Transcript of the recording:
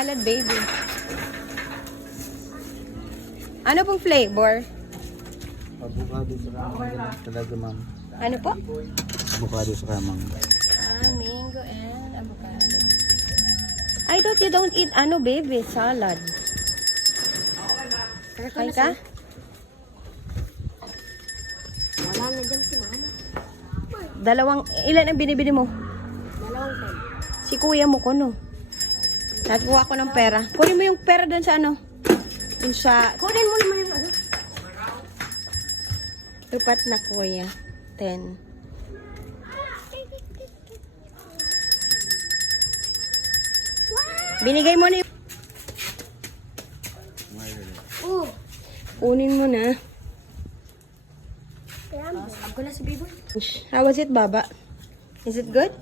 salad, baby. Ano pong flavor? Avocado sa kamang. Talaga, ma'am. Ano po? Avocado sa kamang. Mango and avocado. I thought you don't eat baby, salad. Kain ka? Wala na dyan si mama. Ilan ang binibili mo? 2 Si kuya mo ko, no? Nagkuha ko ng pera. Kunin mo yung pera doon sa ano? Yung sa Kunin mo naman yung ano. lupat na kuya. 10. Binigay mo na yung... Oh. Kunin mo na. Kaya mo. Ako na si Biboy. How was it, Baba? Is it good?